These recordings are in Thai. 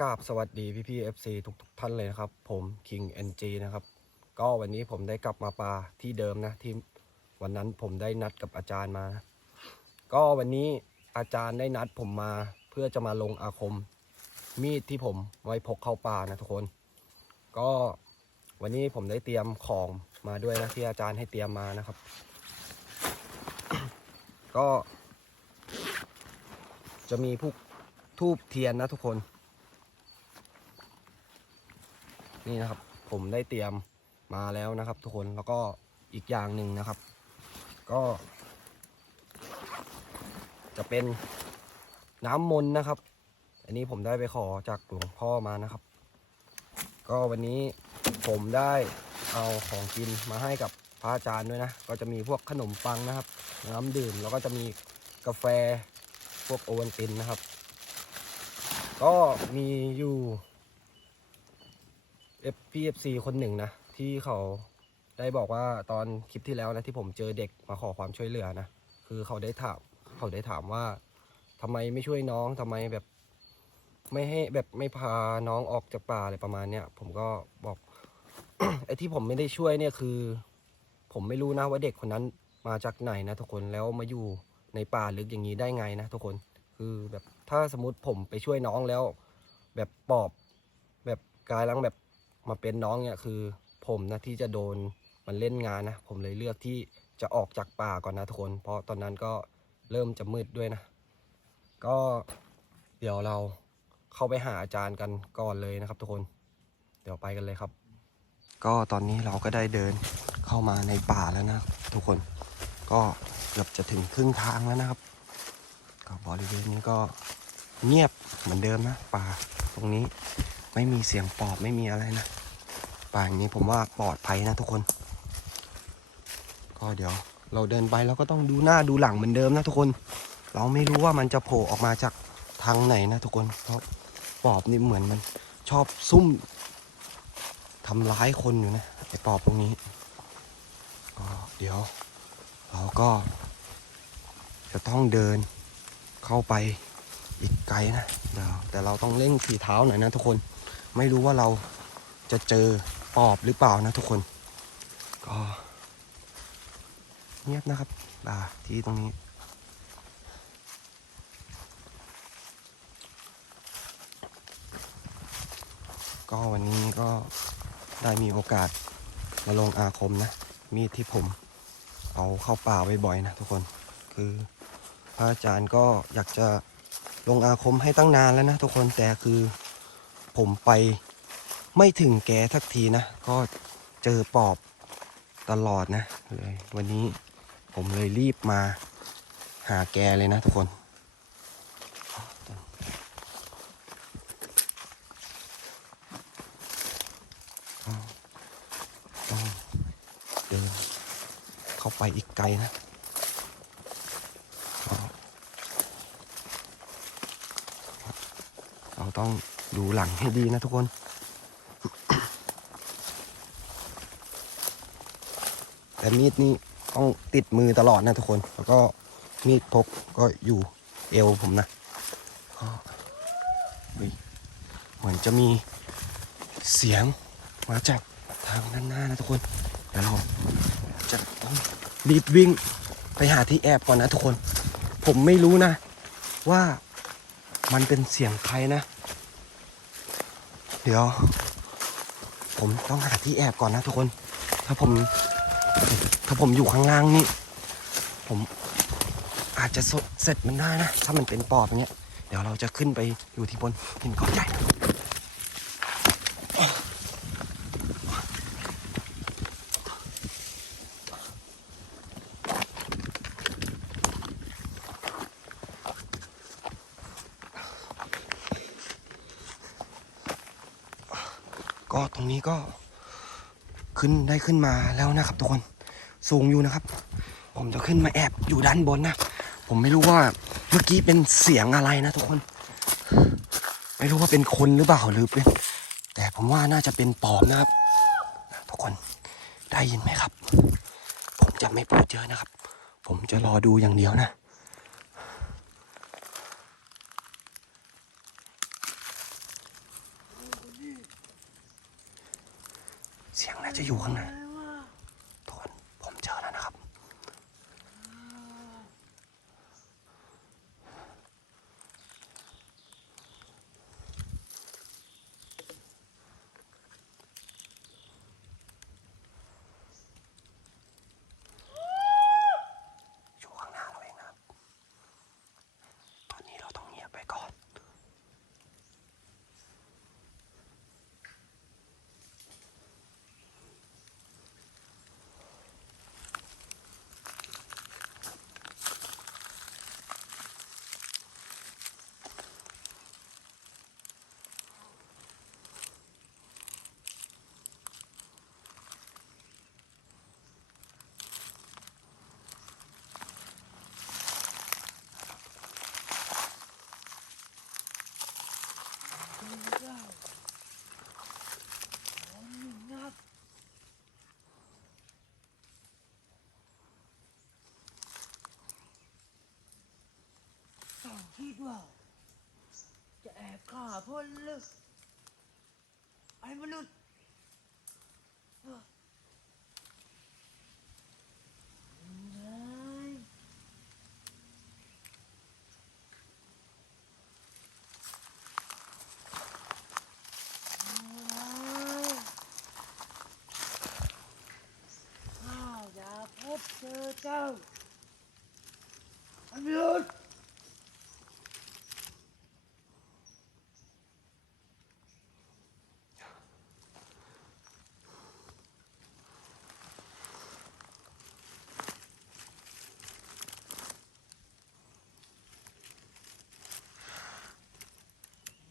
กราบสวัสดีพี่พี่เอฟซีทุกทุกท่านเลยนะครับ ผม King NG นะครับ ก็วันนี้ผมได้กลับมาปลาที่เดิมนะที่วันนั้นผมได้นัดกับอาจารย์มานะก็วันนี้อาจารย์ได้นัดผมมาเพื่อจะมาลงอาคม มีดที่ผมไว้พกเข้าป่านะทุกคน ก็วันนี้ผมได้เตรียมของมาด้วยนะที่อาจารย์ให้เตรียมมานะครับ ก็ จะมีพวกทูบเทียนนะทุกคน นี่นะครับ ผมได้เตรียมมาแล้วนะครับ ทุกคนแล้วก็อีกอย่างหนึ่งนะครับ ก็ จะเป็นน้ำมนต์นะครับ อันนี้ผมได้ไปขอจากหลวงพ่อมานะครับ ก็วันนี้ผมได้เอาของกินมาให้กับพระอาจารย์ด้วยนะ ก็จะมีพวกขนมปังนะครับ น้ำดื่มแล้วก็จะมีกาแฟพวกโอวัลตินนะครับ ก็มีอยู่ FPFC คนหนึ่งนะที่เขาได้บอกว่าตอนคลิปที่แล้วนะที่ผมเจอเด็กมาขอความช่วยเหลือนะคือเขาได้ถามเขาได้ถามว่าทำไมไม่ช่วยน้องทำไมแบบไม่ให้แบบไม่พาน้องออกจากป่าอะไรประมาณเนี้ยผมก็บอกไอ้ที่ผมไม่ได้ช่วยเนี่ยคือ ผมไม่รู้นะว่าเด็กคนนั้นมาจากไหนนะทุกคนแล้วมาอยู่ในป่าลึกอย่างนี้ได้ไงนะทุกคนคือแบบถ้าสมมติผมไปช่วยน้องแล้ว แบบปอบ แบบกายร่างแบบ มาเป็นน้องเนี่ยคือ ผมนะที่จะโดนมันเล่นงานนะ ผมเลยเลือกที่จะออกจากป่าก่อนนะทุกคน เพราะตอนนั้นก็เริ่มจะมืดด้วยนะ ก็เดี๋ยวเราเข้าไปหาอาจารย์กันก่อนเลยนะครับทุกคน เดี๋ยวไปกันเลยครับ ก็ตอนนี้เราก็ได้เดินเข้ามาในป่าแล้วนะทุกคน ก็เกือบจะถึงครึ่งทางแล้วนะครับ ก็บริเวณนี้ก็เงียบเหมือนเดิมนะป่าตรงนี้ไม่มีเสียงปอบไม่มีอะไรนะ ป่าอย่างนี้ผมว่าปลอดภัยนะทุกคน ก็เดี๋ยวเราเดินไปเราก็ต้องดูหน้าดูหลังเหมือนเดิมนะทุกคน เราไม่รู้ว่ามันจะโผล่ออกมาจากทางไหนนะทุกคนเพราะปอบนี่เหมือนมันชอบซุ่มทำร้ายคนอยู่นะไอ้ปอบตรงนี้ก็เดี๋ยว เราก็จะต้องเดินเข้าไปอีกไกลนะเดี๋ยวแต่เราต้องเร่งฝีเท้าหน่อยนะทุกคน ไม่รู้ว่าเราจะเจอ ปอบหรือเปล่านะทุกคน ก็เงียบนะครับป่าที่ตรงนี้ ก็วันนี้ก็ได้มีโอกาสมาลงอาคมนะ มีดที่ผมเอาเข้าป่าบ่อยๆนะทุกคน คือพระอาจารย์ก็อยากจะลงอาคมให้ตั้งนานแล้วนะทุกคนแต่คือผมไป ไม่ถึงแกสักทีนะ ก็เจอปอบตลอดนะเลยวันนี้ผมเลยรีบมาหาแกเลยนะทุกคน ต้องเดินเข้าไปอีกไกลนะเราต้องดูหลังให้ดีนะทุกคน แต่มีดนี่ต้องติดมือตลอดนะทุกคน แล้วก็มีดพกก็อยู่เอวผมนะเฮ้ยเหมือนจะมีเสียงมาจากทางด้านหน้านะทุกคนเดี๋ยวเราจะต้องรีบวิ่งไปหาที่แอบก่อนนะทุกคน ผมไม่รู้นะ ว่ามันเป็นเสียงใครนะ เดี๋ยว ผมต้องหาที่แอบก่อนนะทุกคน ถ้าผม ถ้าผมอยู่ข้างล่างนี่ ผมอาจจะเสร็จมันได้นะ ถ้ามันเป็นปอบอย่างเงี้ย เดี๋ยวเราจะขึ้นไปอยู่ที่บนหินก้อนใหญ่ก็ตรงนี้ก็ ขึ้นได้ขึ้นมาแล้วนะครับทุกคนสูงอยู่นะครับ ผมจะขึ้นมาแอบอยู่ด้านบนนะ ผมไม่รู้ว่าเมื่อกี้เป็นเสียงอะไรนะทุกคน ไม่รู้ว่าเป็นคนหรือเปล่าหรือเป็นแต่ผมว่าน่าจะเป็นปอบนะครับ ทุกคนได้ยินไหมครับ ผมจะไม่พูดเยอะนะครับ ผมจะรอดูอย่างเดียวนะ ก เสียงน่าจะอยู่ข้างในทุกคนผมเจอแล้วนะครับ อยู่ข้างหน้าเราเองนะครับ ตอนนี้เราต้องเงียบไปก่อน เจ้าคิดว่า จะแอบฆ่าพลลึกไอ้มนุษย์เอ้อไงข้าอยาก พบเจอเจ้าไอ้มนุษย์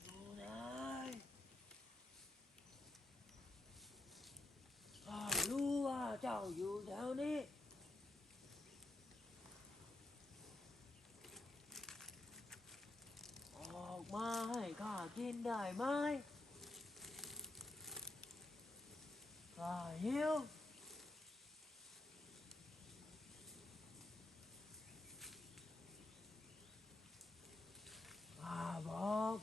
อยู่ไหนข้ารู้ว่าเจ้าอยู่แถวนี้ ออกมาให้ข้ากิน ได้มาหิวข้าบอก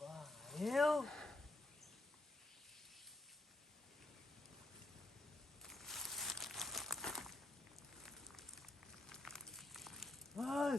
ว่าหิวเฮ้ย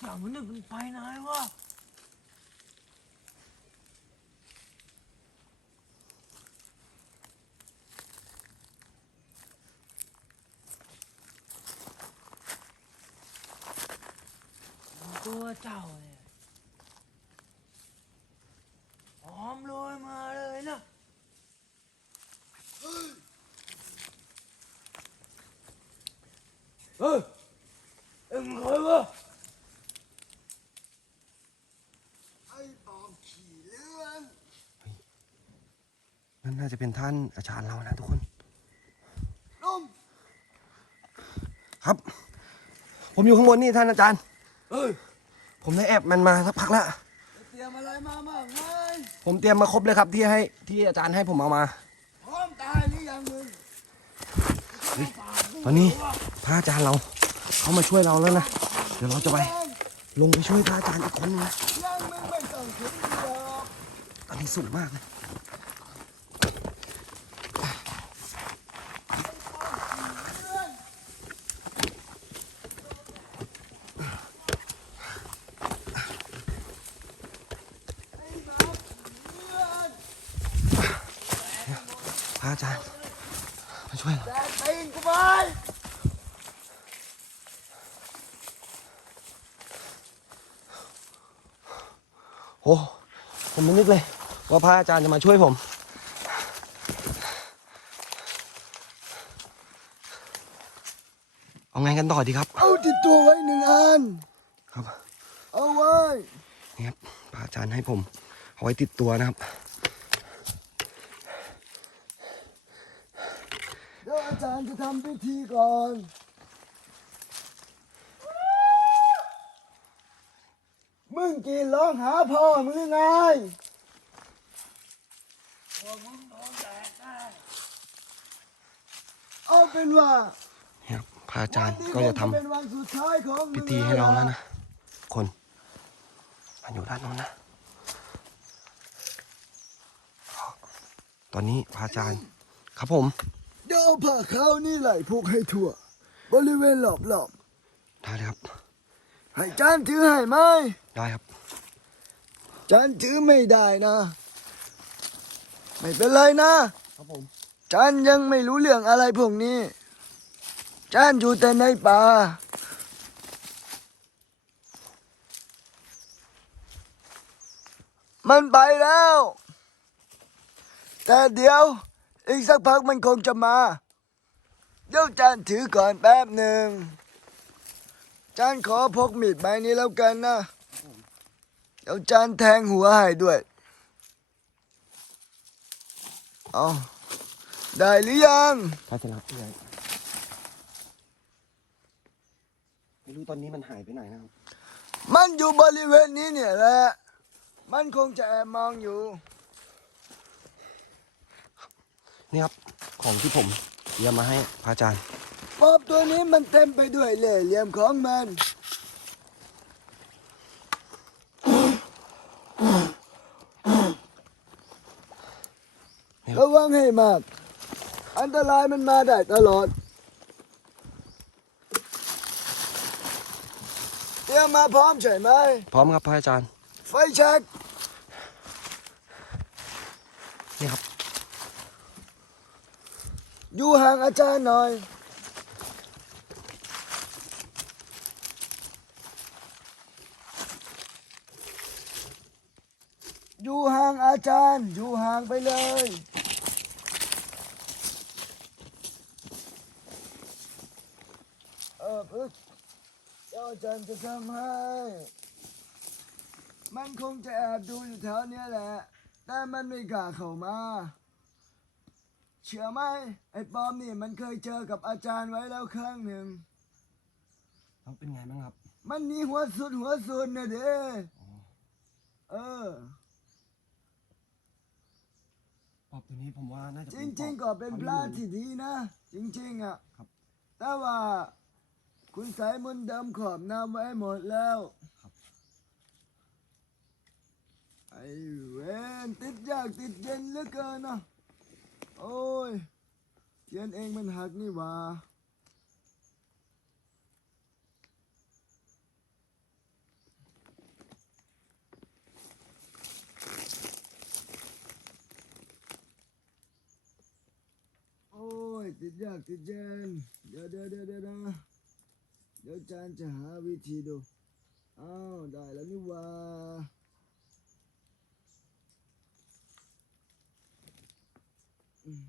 อย่า มันนึกมันไปไหนวะมันตัวเจ้าเนี่ยหอมโรยมาเลยนะเฮ้ยเอ็งใครวะ ไอ้ปอมขี่เลื่อน นั่นน่า จะเป็นท่านอาจารย์เรานะทุกคนนุ่มครับ ผมอยู่ข้างบนนี่ท่านอาจารย์เฮ้ยผมได้แอบมันมาสักพักแล้วเตรียมอะไรมามากไหมผมเตรียมมาครบเลยครับที่ให้ที่อาจารย์ให้ผมเอามาพร้อมตายหรือยังมึงตอนนี้พระอาจารย์เราเขามาช่วยเราแล้วนะเดี๋ยวเราจะไป ลงไปช่วยพระอาจารย์อีกคนนึงนะยังมึงไม่ต้องถึงหรอกตอนนี้สูงมากเลย ระอาจารย์ มาช่วยเราแดกตีนกูไปโอ้ ผมไม่นึกเลย ว่าพระอาจารย์จะมาช่วยผม เอาไงกันต่อดีครับ เอาติดตัวไว้หนึ่งอัน ครับ เอาไว้นี่ครับพระอาจารย์ให้ผม เอาไว้ติดตัวนะครับ อาจารย์จะทำพิธีก่อน มึงกินร้องหาพ่อมึงหรือไงพวกมึงโดนแดดแน่เอาเป็นว่าเนี่ยครับพระอาจารย์ก็จะทำเป็นวันสุดท้ายของมึพิงธีให้เราแล้วนะ คน มันอยู่ด้านโน้นนะ ตอนนี้พระอาจารย์ ครับผม เดี๋ยวเอาผ้าขาวนี่ไหลพวกให้ทั่ว บริเวณรอบได้เลยครับ ๆให้จานถือให้ไหมได้ครับ จานถือไม่ได้นะ ไม่เป็นไรนะ ครับผมจานยังไม่รู้เรื่องอะไรพวกนี้ จานอยู่แต่ในป่า มันไปแล้ว แต่เดี๋ยว อีกสักพักมันคงจะมา เดี๋ยวจานถือก่อนแป๊บหนึ่ง จานขอพกมีดไม้นี้แล้วกันนะ เดี๋ยวจานแทงหัวให้ด้วย เอาได้หรือยังพระอาจารย์ครับไม่รู้ตอนนี้มันหายไปไหนนะครับ มันอยู่บริเวณนี้เนี่ยแหละ มันคงจะแอบมองอยู่ นี่ครับ ของที่ผมเตรียมมาให้พระอาจารย์ปอบตัวนี้มันเต็มไปด้วยเล่ห์เหลี่ยมของมัน ระวังให้มาก อันตรายมันมาได้ตลอด เตรียมมาพร้อมใช่ไหม พร้อมครับพระอาจารย์ ไฟแช็กนี่ครับ อยู่ห่างอาจารย์หน่อย อยู่ห่างอาจารย์ อยู่ห่างไปเลย เออพึ่งเจ้าอาจารย์จะทำให้ มันคงจะแอบดูอยู่แถวเนี้ยแหละ แต่มันไม่กล้าเข้ามา เชื่อไหมไอ้ปอมนี่มันเคยเจอกับอาจารย์ไว้แล้วครั้งหนึ่ง แล้วเป็นไงบ้างครับ มันมีหัวสุดหัวสุดนะเด้เออ ปอบตัวนี้ผมว่าน่าจะจเป็นริงๆก็เป็นพระที่ดีนะ จริง ๆ อะ ครับ แต่ว่าคุณสายมนต์เดิมขอบน้ำไว้หมดแล้วครับ ไอ้เวนติดยากติดเย็นเหลือเกินเนาะ โอ้ยเทียนเองมันหักนี่ว่าโอ้ยติดยากติดเย็นเดี๋ยวเดี๋ยวเดี๋ยวเดี๋ยวนะเดี๋ยวจานจะหาวิธีดูอ้าวได้แล้วนี่ว่าอืม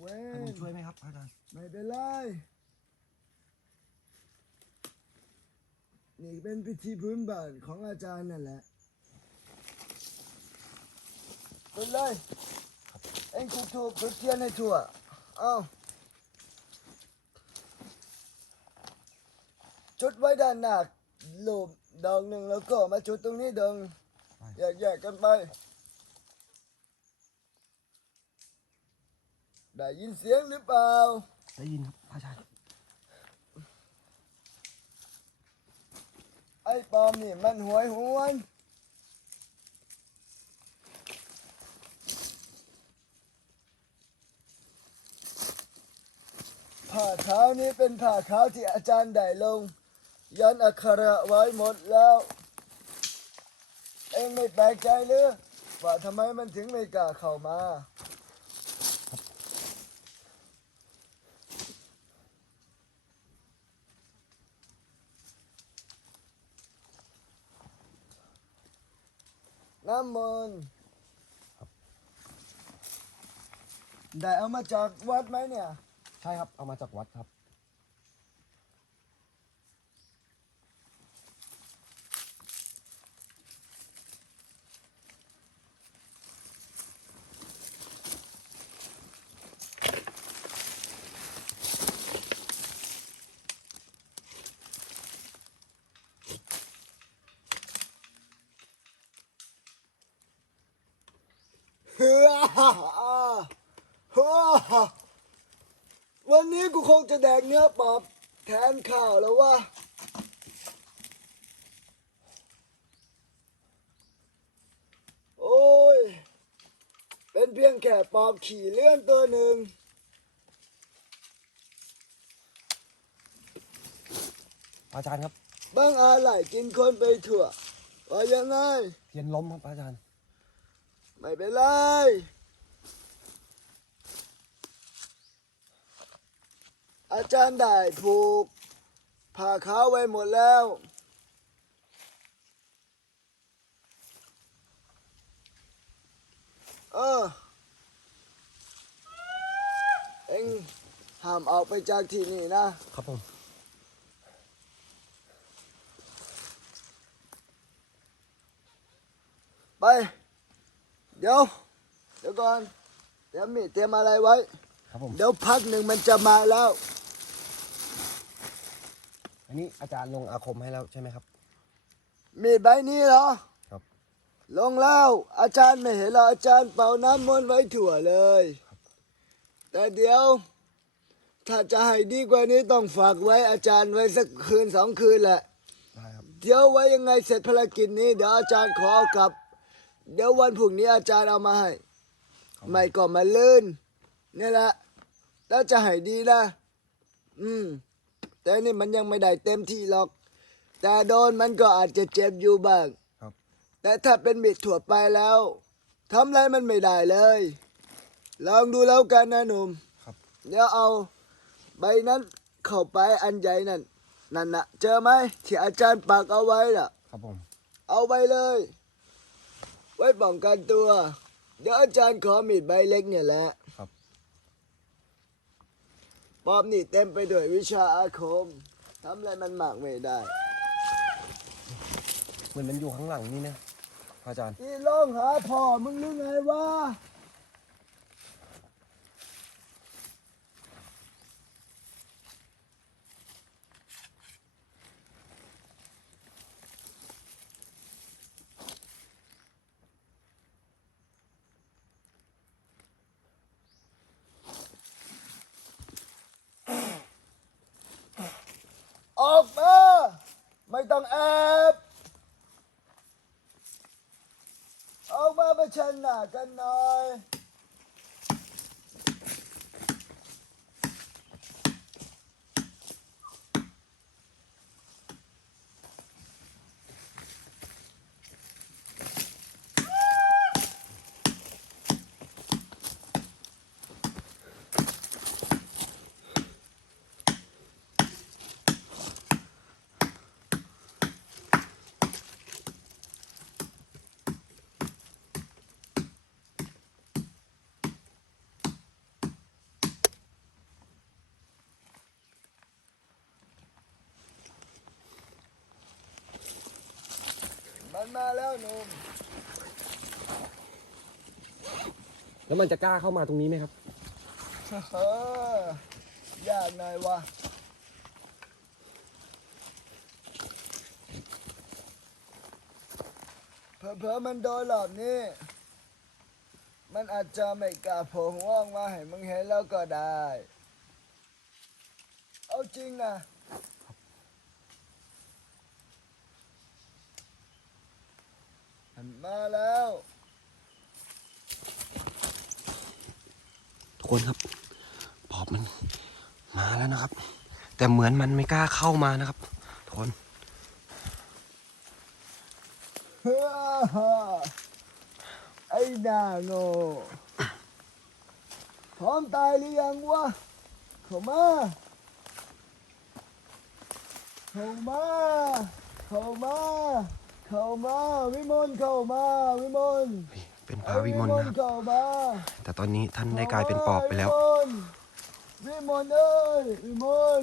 เว้ ให้ผม น ช่วยไหมครับพระอาจารย์ ไม่เป็นไรนี่เป็นพิธีพื้นบ้านของอาจารย์นั่นแหละเป็นไรเอ็งจุดถูกจุดเทียนให้ทั่ว เอาจุดไว้ด้านหน้าลูบดอกหนึ่งแล้วก็มาจุดตรงนี้ดองแยกๆกันไปได้ยินเสียงหรือเปล่า ได้ยินครับพระอาจารย์ไอ้ปอมนี่มันหวยหวนผ้าขานี้เป็นผ้าขาวที่อาจารย์ได้ลง ยันอักขระไว้หมดแล้ว เองไม่แปลกใจหรือว่าทำไมมันถึงไม่กล้าเข้ามา น้ำมนต์ได้เอามาจากวัดไหมเนี่ย ใช่ครับ เอามาจากวัดครับ ฮ่าฮ่าฮ่าวันนี้กูคงจะแดกเนื้อปอบแทนข้าวแล้ววะ โอ้ย เป็นเพียงแค่ปอบขี่เลื่อนตัวหนึ่ง อาจารย์ครับ บางอาไหลกินคนไปทั่วว่ายังไง เทียนล้มครับอาจารย์ ไม่เป็นไร อาจารย์ได้ผูกผ้าขาวไว้หมดแล้ว เออ เอ็ง ห้ามออกไปจากที่นี่นะ ครับผม ไป เดี๋ยว เดี๋ยวก่อน เตรียมมีดเตรียมอะไรไว้ ครับผม เดี๋ยวพักหนึ่งมันจะมาแล้ว อันนี้อาจารย์ลงอาคมให้แล้วใช่ไหมครับ มีดใบนี้เหรอครับ ลงแล้วอาจารย์ไม่เห็นหรออาจารย์เป่าน้ำมนต์ไว้ถั่วเลย แต่เดี๋ยว ถ้าจะให้ดีกว่านี้ต้องฝากไว้อาจารย์ไว้สักคืนสองคืนแหละ ได้ครับ เดี๋ยวไว้ยังไงเสร็จภารกิจนี้เดี๋ยวอาจารย์ขอเอากลับ เดี๋ยววันพรุ่งนี้อาจารย์เอามาให้ไม่ก็มาลื่นนี่แหละแล้วจะให้ดีนะอืม แต่นี่มันยังไม่ได้เต็มที่หรอก แต่โดนมันก็อาจจะเจ็บอยู่บ้างครับ แต่ถ้าเป็นมิดถั่วไปแล้วทำอะไรมันไม่ได้เลย ลองดูแล้วกันนะหนุ่มครับ เดี๋ยวเอา ใบนั้นเข้าไปอันใหญ่นั่นนั่นนะเจอไหมที่อาจารย์ปักเอาไว้น่ะ ครับผม เอาไปเลย ไว้ป้องกันตัว เดี๋ยวอาจารย์ขอมีดใบเล็กเนี่ยแหละครับ ปอบนี่เต็มไปด้วยวิชาอาคมทำอะไรมันมากไม่ได้ เหมือนมันอยู่ข้างหลังนี่นะอาจารย์ นี่ร้องหาพ่อมึงหรือไงวะ ออกมา ไม่ต้องแอบออกมาประชันหน้ากันหน่อย มันมาแล้วหนุ่มแล้วมันจะกล้าเข้ามาตรงนี้ไหมครับ เออยากหน่อยวะเผลอๆมันโดนหลอบนี้มันอาจจะไม่กล้าโผล่หัวออกมาให้มึงเห็นแล้วก็ได้ เอาจริงนะ มันมาแล้ว ทุกคนครับปอบมันมาแล้วนะครับ แต่เหมือนมันไม่กล้าเข้ามานะครับทุกคนฮ่าฮ่าไอ้หน้าโง่พร้อมตายหรือยังวะเข้ามาเข้ามาเข้ามา เข้ามาวิมลเข้ามาวิมลเป็นพระวิมลนะครับเข้ามาแต่ตอนนี้ท่านได้กลายเป็นปอบไปแล้ว วิมลเอ้ยวิมล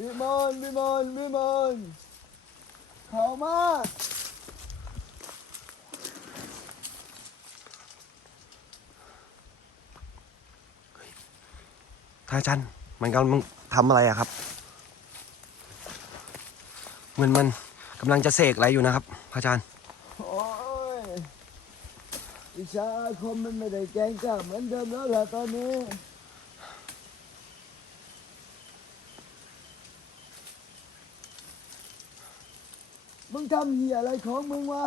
วิมลวิมลวิมลเข้ามาท่านอาจารย์มันกำลังทำอะไรอะครับ เหมือนมัน กำลังจะเสกอะไรอยู่นะครับพระอาจารย์โอ้ยวิชาอาคมมันไม่ได้แกล้งกล้าเหมือนเดิมแล้วล่ะตอนนี้ มึงทำเหี้ยอะไรของมึงวะ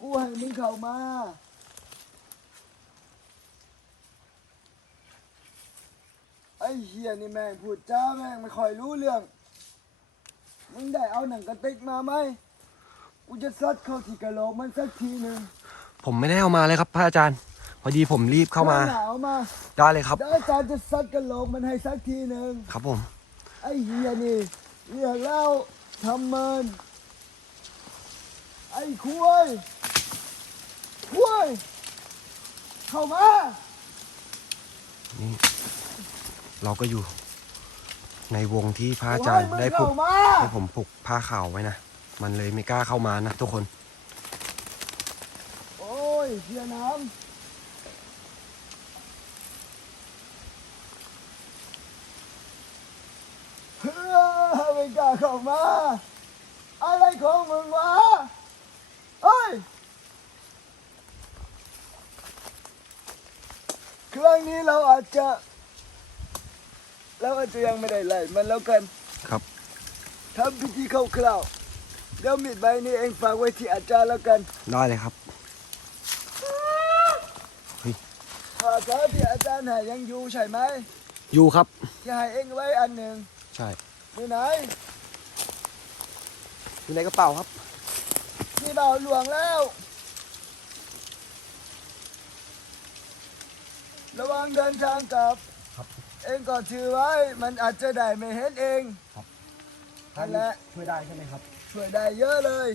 กูให้มึงเข้ามา ไอ้เหี้ยนี่แม่งพูดจ้าแม่งไม่ค่อยรู้เรื่อง มึงได้เอาหนังกระติกมาไหมกูจะซัดเข้าที่กระโหลกมันสักทีหนึ่งผมไม่ได้เอามาเลยครับพระอาจารย์ พอดีผมรีบเข้ามา หนาวมาได้เลยครับ เดี๋ยวอาจารย์จะซัดกระโหลกมันให้สักทีหนึ่งครับผม ไอ้เฮียนี่เรียกแล้วทำเมินไอ้คุยคุยเข้ามา นี่ เราก็อยู่ ในวงที่พระอาจารย์กูให้มึงได้ผูกเข้ามาให้ผมผูกผ้าขาวไว้นะ มันเลยไม่กล้าเข้ามานะทุกคน โอ้ยเฮียน้ำเฮ้ยไม่กล้าเข้ามา อะไรของมึงวะเฮ้ยครั้งนี้เราอาจจะ เราอาจจะยังไม่ได้ไล่มันแล้วกันครับทำพิธีเข้าคราวๆเดี๋ยวมีดใบนี้เองฝากไว้ที่อาจารย์แล้วกันได้เลยครับผ้าขาวที่อาจารย์ให้ยังอยู่ใช่ไหมอยู่ครับที่ให้เองไว้อันหนึ่งใช่อยู่ไหนอยู่ในกระเป๋าครับที่เบาหลวงแล้ว ระวังเดินทางกลับครับ เองก็ถือไว้ มันอาจจะได้ไม่เห็นเองนั่นแหละช่วยได้ใช่ไหมครับ ช่วยได้เยอะเลย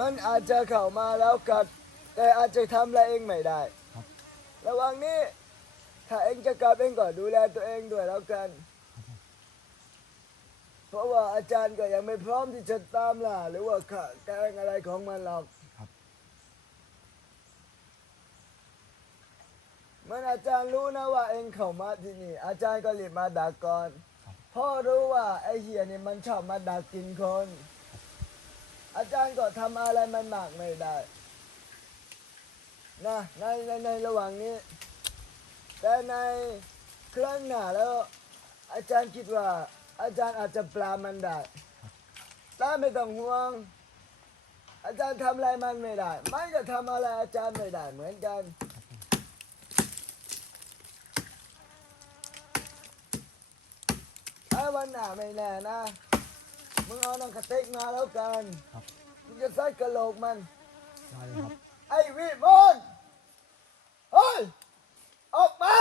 มันอาจจะเข้ามาแล้วกัด แต่อาจจะทำอะไรเองไม่ได้ครับ ระวังนี้ ถ้าเองจะกลับเองก็ดูแลตัวเองด้วยแล้วกัน เพราะว่าอาจารย์ก็ยังไม่พร้อมที่จะตามล่าหรือว่าข่าแกล้งอะไรของมันหรอก ครับ มันอาจารย์รู้นะว่าเองเข้ามาที่นี่ อาจารย์ก็รีบมาดักก่อนพ่อรู้ว่าไอ้เฮียนี่มันชอบมาดักกินคน อาจารย์ก็ทำอะไรมันมากไม่ได้นะในในในระหว่างนี้ แต่ในครั้งหน้าแล้ว อาจารย์คิดว่า อาจารย์อาจจะปราบมันได้ตาไม่ต้องห่วง อาจารย์ทำอะไรมันไม่ได้ มันก็ทำอะไรอาจารย์ไม่ได้เหมือนกัน ถ้าวันหน้าไม่แน่นะ มึงเอานังกระติกมาแล้วกันครับ มึงจะใส่กระโหลกมัน ได้เลยครับ ไอ้วิมลเฮ้ย ออกมา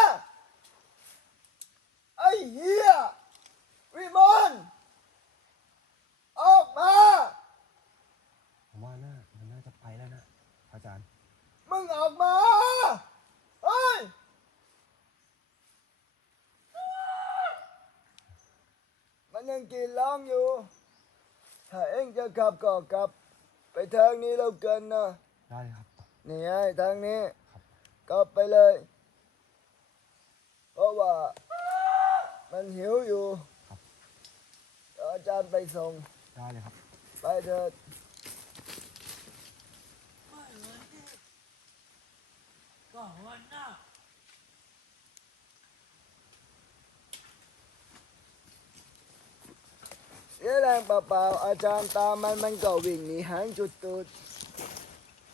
ไอ้เหี้ย วิมลออกมา ผมว่าน่ามันน่าจะไปแล้วนะพระอาจารย์ มึงออกมา เฮ้ย มันยังกินร้องอยู่ ถ้าเองจะกลับก็กลับ ไปทางนี้แล้วกันนะได้เลยครับ นี่ไงทางนี้ครับกลับไปเลย เพราะว่า มันหิวอยู่ครับ เดี๋ยวอาจารย์ไปส่ง ได้เลยครับ ไปเถิดไม่วันนี้ก็วันหน้า เสีย แรงเปล่าๆอาจารย์ตามมันมันก็วิ่งหนีหางจุดตูด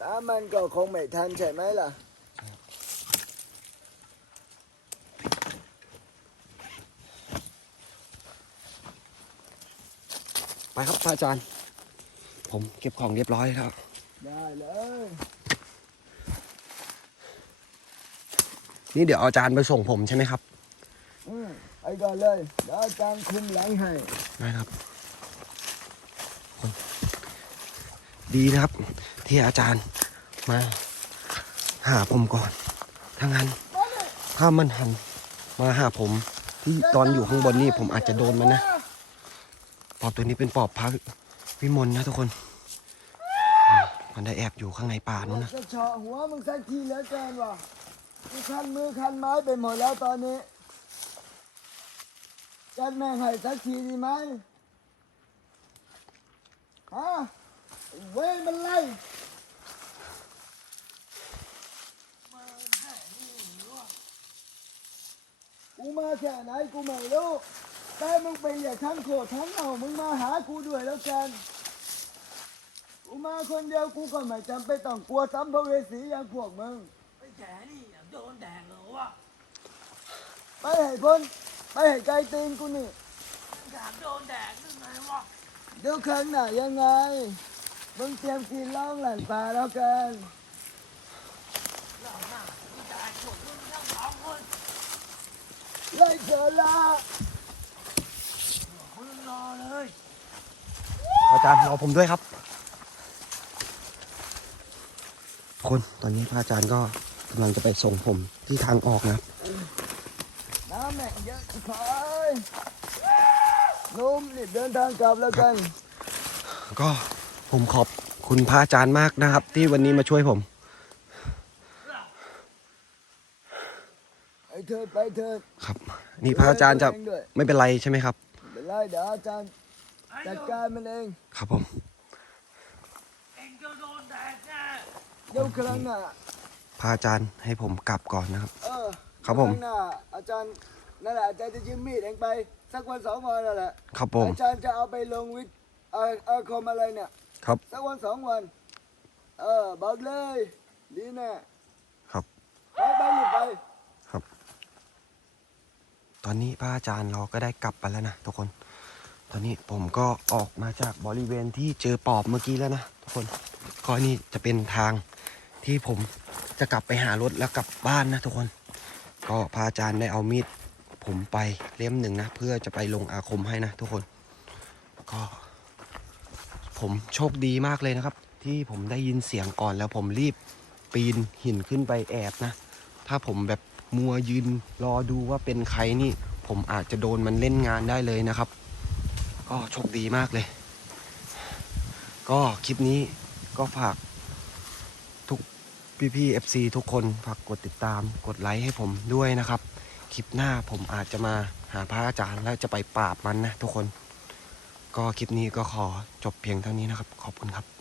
ตามมันก็คงไม่ทันใช่ไหมล่ะไปครับพระอาจารย์ ผมเก็บของเรียบร้อยแล้วได้เลยนี่เดี๋ยวอาจารย์ไปส่งผมใช่ไหมครับ อืมไปก่อนเลยเดี๋ยวอาจารย์คุมหลังให้ได้ครับคน ดีนะครับ ที่อาจารย์มาหาผมก่อนถ้างั้น ถ้ามันหันมาหาผมที่ตอนอยู่ข้างบนนี่ผมอาจจะโดนมันนะปอบตัวนี้เป็นปอบพระวิมลนะทุกคน มันได้แอบอยู่ข้างในป่านู้นนะจะเฉาะหัวมึงสักทีเหลือเกินว่ะกูคันมือคันไม้ไปหมดแล้วตอนนี้จัดแม่งให้สักทีดีไหมฮะ เว้ยมันไล่กูมาแค่ไหนกูไม่รู้แต่มึงเป็นอย่างทั้งโกรธทั้งเอามึงมาหากูด้วยแล้วกัน กูมาคนเดียวกูก็ไม่จำเป็นต้องกลัวสัมภเวสีอย่างพวกมึง ไปแฉนี่อย่าโดนแดงเหรอวะไปให้พ้นไปให้ไกลตีนกูนี่อยากโดนแดงยังไงวะเดี๋ยวครั้งหน้ายังไง มึงเตรียมกินเหล้าหลั่นป่าแล้วกันเราหน้ามึงแดกพวกมึงทั้งสองคนไล่เจอละมึงรอเลยอาจารย์รอผมด้วยครับทุกคนตอนนี้พระอาจารย์ก็กำลังจะไปส่งผมที่ทางออกนะครับน้ำแม่งเยอะชิบหายนุ่มรีบเดินทางกลับแล้วกัน ก็ ผมขอบคุณพระอาจารย์มากนะครับ ที่วันนี้มาช่วยผมไอ้เถิดไปเถิดครับ นี่พระอาจารย์จะดูแลตัวเองด้วยไม่เป็นไรใช่ไหมครับไม่เป็นไรเดี๋ยวอาจารย์ไอ้จัดโดการมันเองครับผมเองจะโดนแดกแน่เดี๋ยวครั้งหน้าพระอาจารย์ให้ผมกลับก่อนนะครับ เออครับผมครั้งหน้าอาจารย์นั่นแหละอาจารย์จะยืมมีดเองไป สักวันสองวันนั่นแหละครับผมอาจารย์จะเอาไปลงวิทย์อาอาคมอะไรเนี่ย ครับ สักวันสองวัน เออบอกเลยดีแน่ครับ ไปไปรีบไปตอนนี้พระอาจารย์เราก็ได้กลับไปแล้วนะทุกคน ตอนนี้ผมก็ออกมาจากบริเวณที่เจอปอบเมื่อกี้แล้วนะทุกคนก็นี่จะเป็นทางที่ผมจะกลับไปหารถแล้วกลับบ้านนะทุกคน ก็พระอาจารย์ได้เอามีดผมไปเล่มหนึ่งนะ เพื่อจะไปลงอาคมให้นะทุกคน ก็ ผมโชคดีมากเลยนะครับ ที่ผมได้ยินเสียงก่อนแล้วผมรีบปีนหินขึ้นไปแอบนะ ถ้าผมแบบมัวยืนรอดูว่าเป็นใครนี่ ผมอาจจะโดนมันเล่นงานได้เลยนะครับ ก็โชคดีมากเลย ก็คลิปนี้ก็ฝากทุกพี่พี่ๆ FC ทุกคนฝากกดติดตามกดไลค์ให้ผมด้วยนะครับ คลิปหน้าผมอาจจะมาหาพระอาจารย์แล้วจะไปปราบมันนะทุกคน ก็คลิปนี้ก็ขอจบเพียงเท่านี้นะครับ ขอบคุณครับ